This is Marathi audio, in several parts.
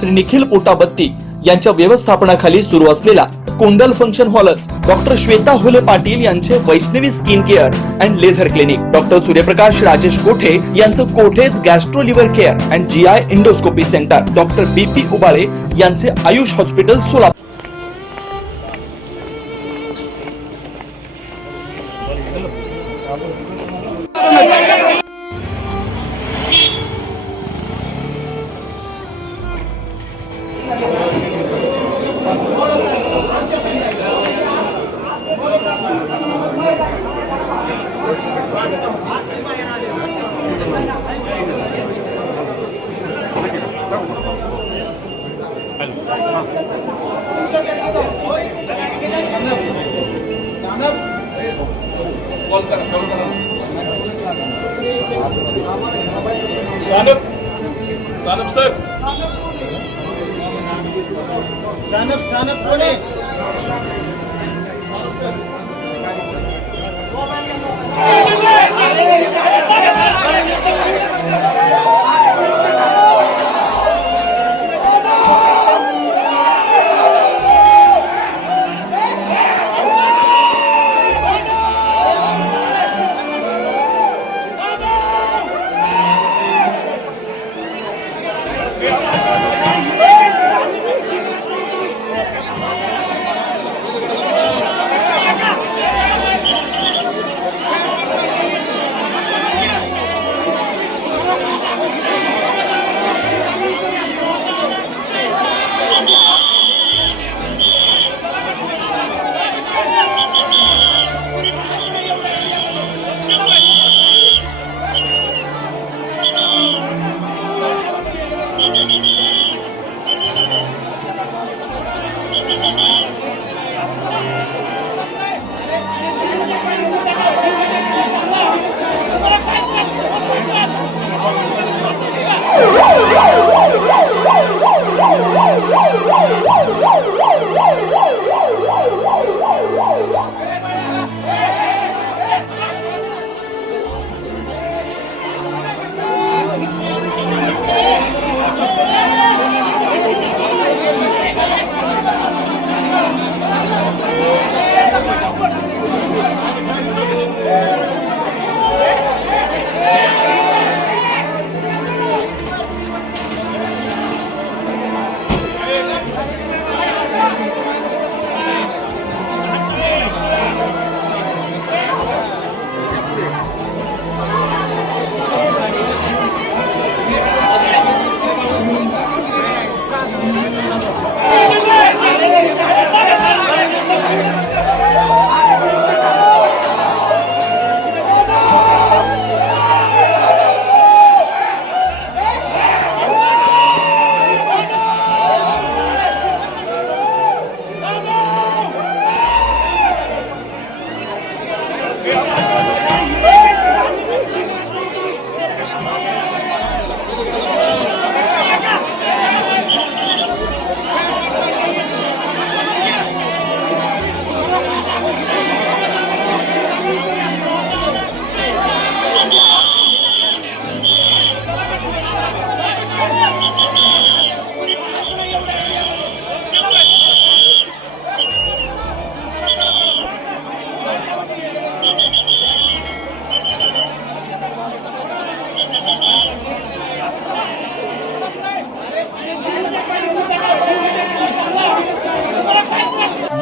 श्री निखिल पोटाबत्ती यांच्या व्यवस्थापनाखाली सुरू असलेला कुंडल फंक्शन हॉलच डॉक्टर श्वेता होले पाटील यांचे Vaishnavi skin care and laser clinic, doctor Suryaprakash Rajesh Kothe यांचं Kothe's gastro liver care and GI endoscopy centre, doctor BP Ubale यांचे आयुष हॉस्पिटल सोलापूर। सानप सर, सानप कोण आहे?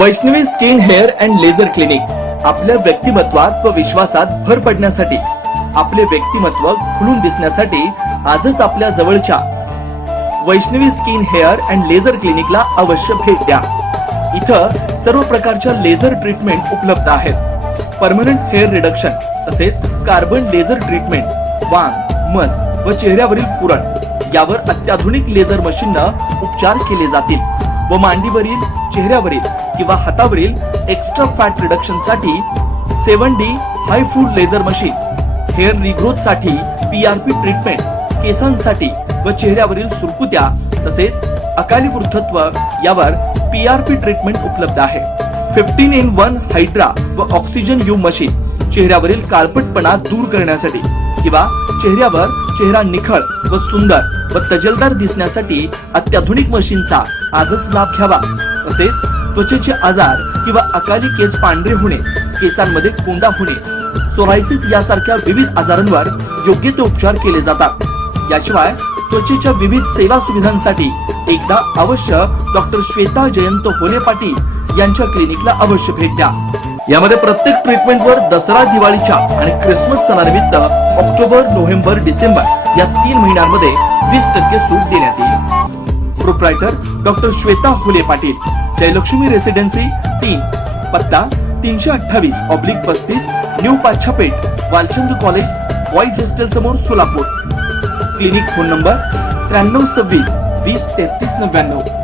Vaishnavi skin hair and laser clinic आपल्या व्यक्तिमत्वात व विश्वासात भर पडण्यासाठी, आपले व्यक्तिमत्व खुलून दिसण्यासाठी आजच आपल्या जवळच्या Vaishnavi skin hair and laser क्लिनिकला अवश्य भेट द्या। इथं सर्व प्रकारच्या लेझर ट्रीटमेंट उपलब्ध आहेत। परमनंट हेअर रिडक्शन तसेच कार्बन लेझर ट्रीटमेंट, वांग, मस व चेहऱ्यावरील पुरण यावर अत्याधुनिक लेझर मशीननं उपचार केले जातील व मांडीवरील, चेहऱ्यावरील किंवा हातावरील एक्स्ट्रा फॅट रिडक्शन साठी 7D हाय फूड लेझर मशीन, हेअर रिग्रोथ साठी PRP ट्रीटमेंट, केसांसाठी व चेहऱ्यावरील सुरकुत्या तसेच अकाली वृद्धत्व यावर PRP ट्रीटमेंट उपलब्ध आहे। 15in1 हायड्रा व ऑक्सिजन यू मशीन चेहऱ्यावरील काळपटपणा दूर करण्यासाठी किंवा चेहऱ्यावर चेहरा निखळ व सुंदर व तजेलदार दिसण्यासाठी अत्याधुनिक मशीनचा आजच लाभ घ्यावा। तसेच त्वचेचे आजार किंवा अकाली केस पांढरे होणे, केसांमध्ये कोंडा होणे, सोरायसिस यासारख्या विविध आजारांवर योग्य ते उपचार केले जातात। याशिवाय त्वचेच्या विविध सेवा सुविधांसाठी एकदा अवश्य डॉक्टर श्वेता जयंत होले पाटील यांच्या क्लिनिकला अवश्य भेट द्या। यामध्ये प्रत्येक ट्रीटमेंटवर दसरा, दिवाळीच्या आणि क्रिसमस सणानिमित्त ऑक्टोबर, नोव्हेंबर, डिसेंबर या 3 महिन्यांमध्ये 20% सूट देण्यात येईल। Proprietor doctor Shweta Hole Patil, Jayalakshmi residency 3, पत्ता 328/35 new Pachhapeth, Walchand college, boys hostel समोर, सोलापूर। Clinic phone number 9326 20 33 99।